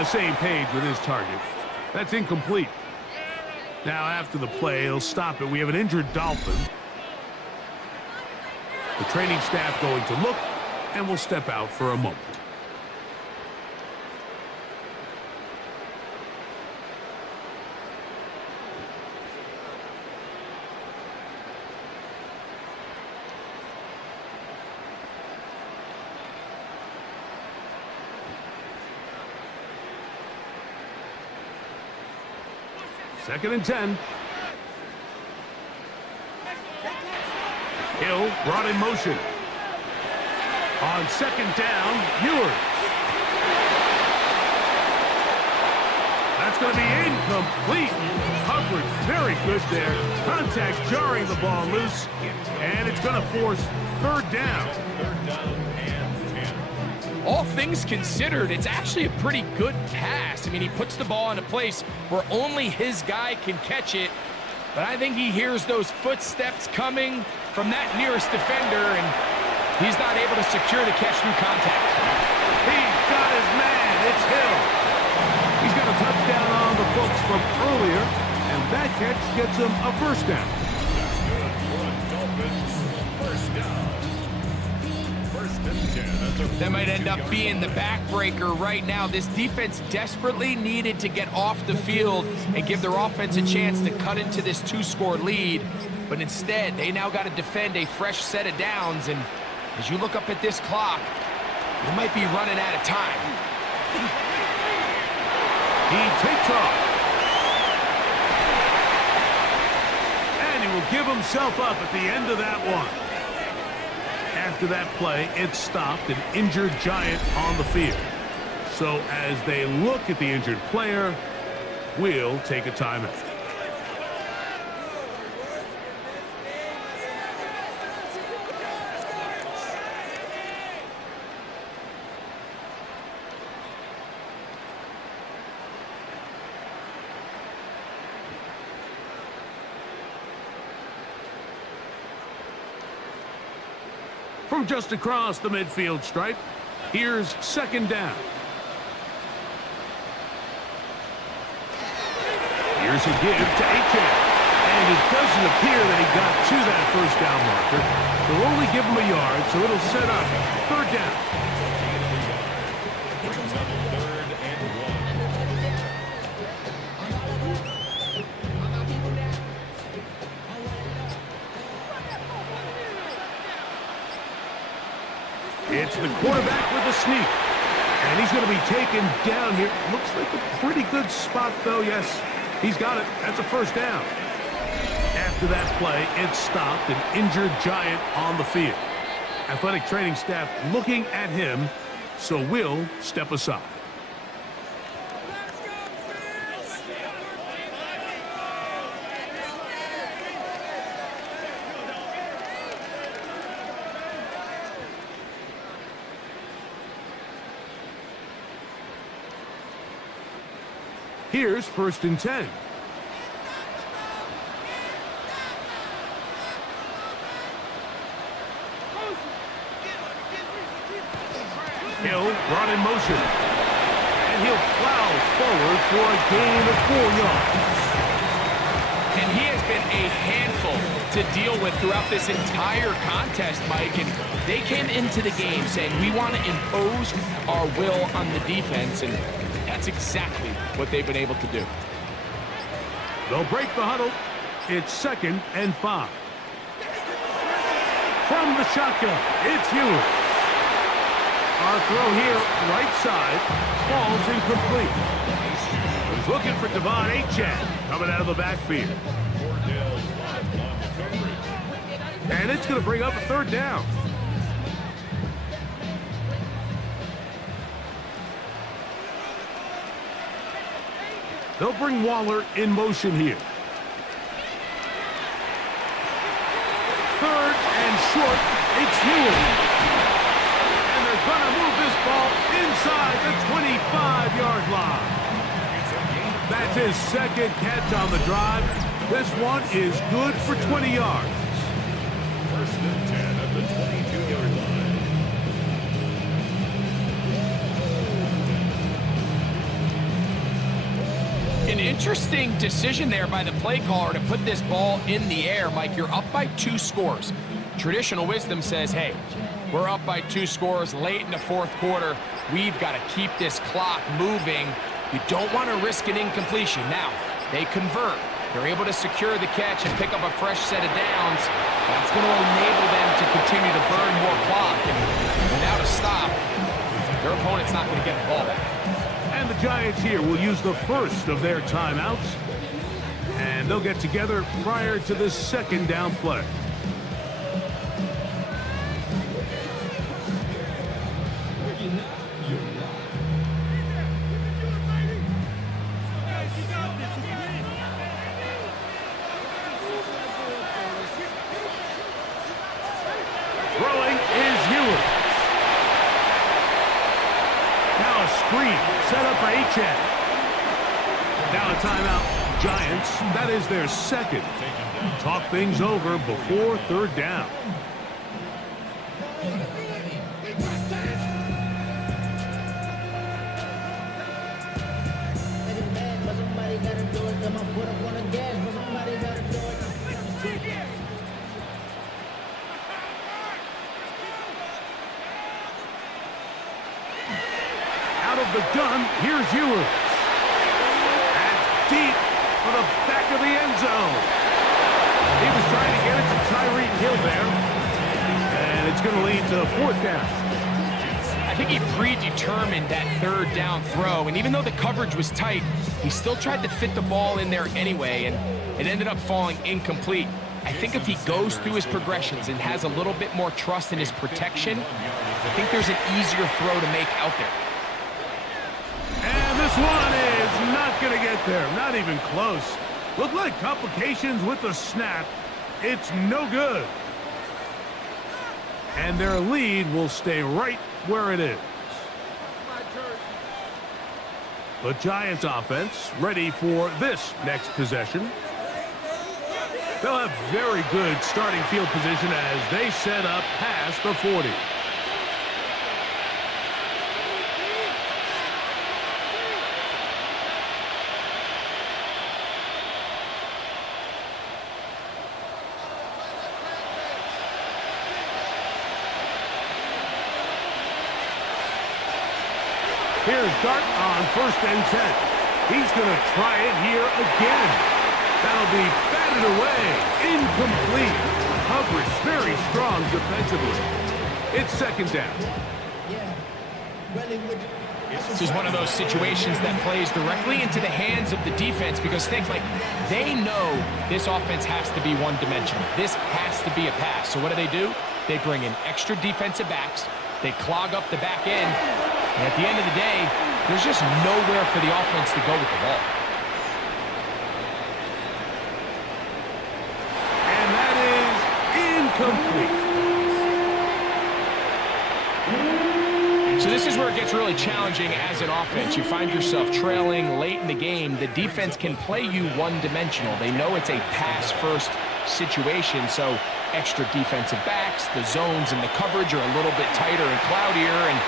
the same page with his target. That's incomplete. Now, after the play, he'll stop it. We have an injured Dolphin. The training staff going to look, and will step out for a moment. Second and 10. Hill brought in motion. On second down, Ewers. That's going to be incomplete. Coverage very good there. Contact jarring the ball loose. And it's going to force third down. All things considered, it's actually a pretty good pass. I mean, he puts the ball in a place where only his guy can catch it. But I think he hears those footsteps coming from that nearest defender, and he's not able to secure the catch through contact. He's got his man. It's Hill. He's got a touchdown on the books from earlier, and that catch gets him a first down. That's good for a Dolphins first down. First and 10. That might end up being the backbreaker right now. This defense desperately needed to get off the field and give their offense a chance to cut into this two-score lead. But instead, they now got to defend a fresh set of downs. And as you look up at this clock, you might be running out of time. He takes off. And he will give himself up at the end of that one. After that play, it stopped an injured Giant on the field. So as they look at the injured player, we'll take a timeout. From just across the midfield stripe, here's second down. Here's a give to Achane. And it doesn't appear that he got to that first down marker. They'll only give him a yard, so it'll set up third down. It's the quarterback with the sneak. And he's going to be taken down here. Looks like a pretty good spot, though. Yes, he's got it. That's a first down. After that play, it stopped an injured Giant on the field. Athletic training staff looking at him, so we'll step aside. Here's first and 10. Hill brought in motion. And he'll plow forward for a gain of 4 yards. And he has been a handful to deal with throughout this entire contest, Mike. And they came into the game saying, we want to impose our will on the defense. And that's exactly what they've been able to do. They'll break the huddle. It's second and 5. From the shotgun, it's Ewers. Our throw here, right side, falls incomplete. He's looking for Devon Achane coming out of the backfield. And it's going to bring up a third down. They'll bring Waller in motion here. Third and short, it's Ewers. And they're going to move this ball inside the 25-yard line. That's his second catch on the drive. This one is good for 20 yards. First and 10 at the 22-yard line. interesting decision there by the play caller to put this ball in the air. Mike, you're up by 2 scores. Traditional wisdom says, hey, we're up by 2 scores late in the 4th quarter. We've got to keep this clock moving. You don't want to risk an incompletion. Now, they convert. They're able to secure the catch and pick up a fresh set of downs. That's going to enable them to continue to burn more clock. And without a stop, their opponent's not going to get the ball back. And the Giants here will use the first of their timeouts. And they'll get together prior to the 2nd down play. Throwing is Ewers. Now a screen set up for Achane. Now a timeout. Giants, that is their 2nd. Talk things over before 3rd down. Out of the gun, here's Ewers. And deep for the back of the end zone. He was trying to get it to Tyreek Hill there. And it's going to lead to 4th down. I think he predetermined that 3rd down throw, and even though the coverage was tight, he still tried to fit the ball in there anyway, and it ended up falling incomplete. I think if he goes through his progressions and has a little bit more trust in his protection, I think there's an easier throw to make out there. And this one is not going to get there. Not even close. Looked like complications with the snap. It's no good. And their lead will stay right where it is. The Giants offense ready for this next possession. They'll have very good starting field position as they set up past the 40. Here's Dart on 1st and 10. He's going to try it here again. That'll be batted away. Incomplete. Coverage very strong defensively. It's 2nd down. This is one of those situations that plays directly into the hands of the defense because think like they know this offense has to be one-dimensional. This has to be a pass. So what do? They bring in extra defensive backs. They clog up the back end. And at the end of the day, there's just nowhere for the offense to go with the ball. And that is incomplete. So this is where it gets really challenging as an offense. You find yourself trailing late in the game. The defense can play you one-dimensional. They know it's a pass-first situation, so extra defensive backs, the zones and the coverage are a little bit tighter and cloudier, and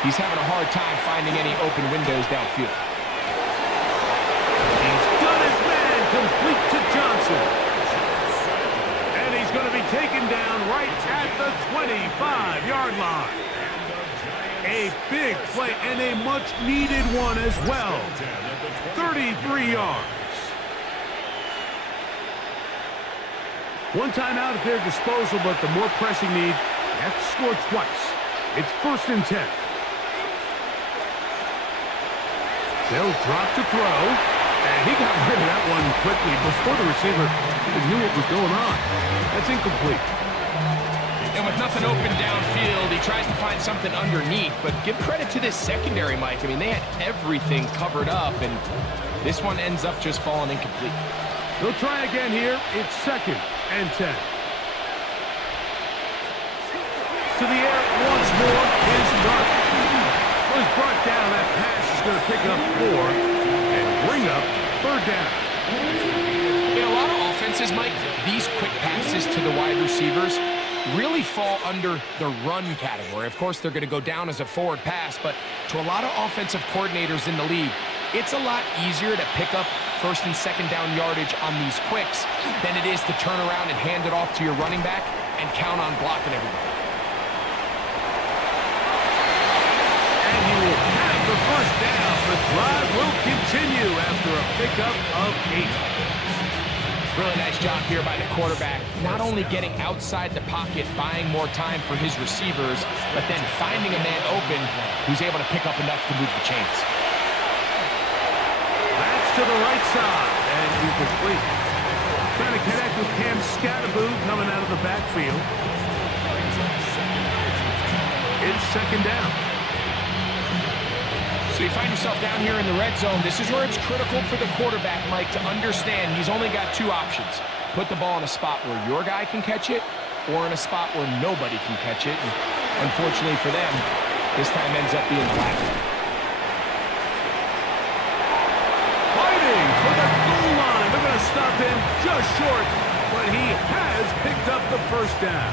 he's having a hard time finding any open windows downfield. He's got his man complete to Johnson. And he's going to be taken down right at the 25-yard line. A big play and a much-needed one as well. 33 yards. One timeout at their disposal, but the more pressing need, they have to score twice. It's 1st and 10. They'll drop to throw, and he got rid of that one quickly before the receiver even knew what was going on. That's incomplete. And with nothing open downfield, he tries to find something underneath, but give credit to this secondary, Mike. I mean, they had everything covered up, and this one ends up just falling incomplete. They'll try again here. It's 2nd and 10. To the air once more is Dart. Was brought down. That pass is going to pick up 4 and bring up 3rd down. In a lot of offenses, Mike, these quick passes to the wide receivers really fall under the run category. Of course, they're going to go down as a forward pass, but to a lot of offensive coordinators in the league, It's a lot easier to pick up first and second down yardage on these quicks than it is to turn around and hand it off to your running back and count on blocking everybody. And he will have the first down. The drive will continue after a pickup of 8. Really nice job here by the quarterback, not only getting outside the pocket, buying more time for his receivers, but then finding a man open who's able to pick up enough to move the chains. That's to the right side, and incomplete. Trying to connect with Cam Scatterboo coming out of the backfield. It's second down. So you find yourself down here in the red zone. This is where it's critical for the quarterback, Mike, to understand he's only got 2 options. Put the ball in a spot where your guy can catch it or in a spot where nobody can catch it. And unfortunately for them, this time ends up being the latter. Fighting for the goal line. They're going to stop him just short, but he has picked up the first down.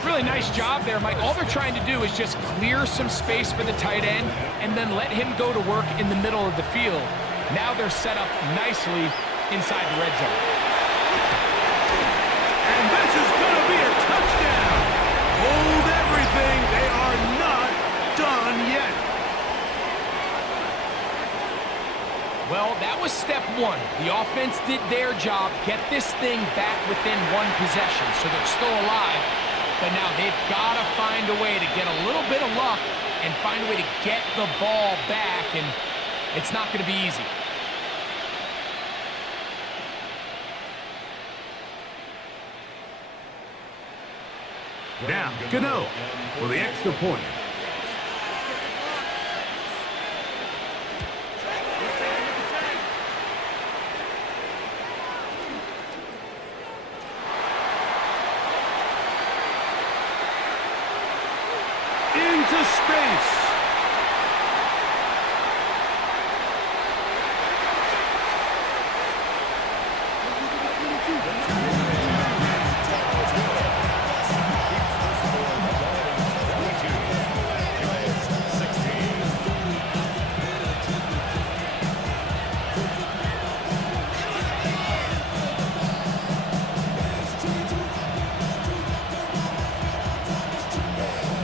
Really nice job there, Mike. All they're trying to do is just clear some space for the tight end and then let him go to work in the middle of the field. Now they're set up nicely inside the red zone. And this is going to be a touchdown. Hold everything. They are not done yet. Well, that was step 1. The offense did their job, get this thing back within 1 possession, so they're still alive. But now they've got to find a way to get a little bit of luck and find a way to get the ball back, and it's not going to be easy. Now, Gano for the extra point. Into space.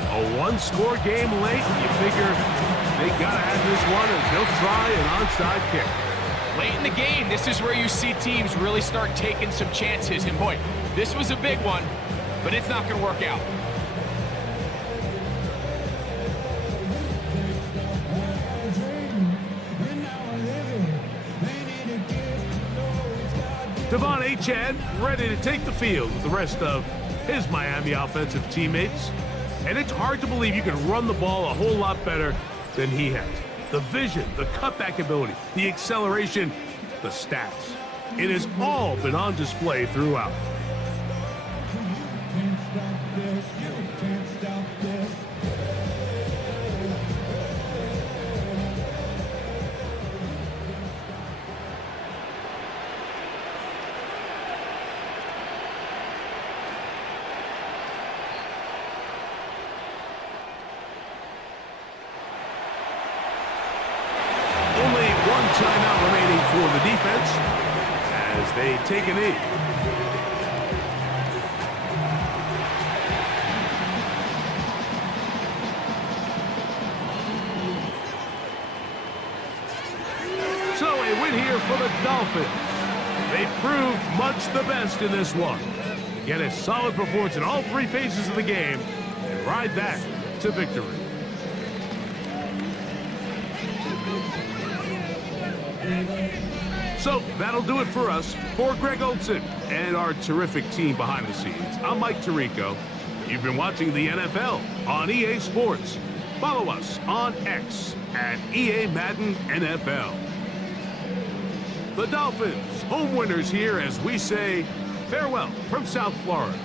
A one-score game late, and you figure they got to have this one, and they'll try an onside kick. Late in the game, this is where you see teams really start taking some chances. And boy, this was a big one, but it's not going to work out. Devon Achane ready to take the field with the rest of his Miami offensive teammates. And it's hard to believe you can run the ball a whole lot better than he has. The vision, the cutback ability, the acceleration, the stats. It has all been on display throughout. Timeout remaining for the defense as they take a knee. So a win here for the Dolphins. They proved much the best in this one. Get a solid performance in all 3 phases of the game and ride that to victory. So that'll do it for us. For Greg Olson and our terrific team behind the scenes, I'm Mike Tirico. You've been watching the NFL on EA Sports. Follow us on X at EA Madden NFL. The Dolphins, home winners here as we say farewell from South Florida.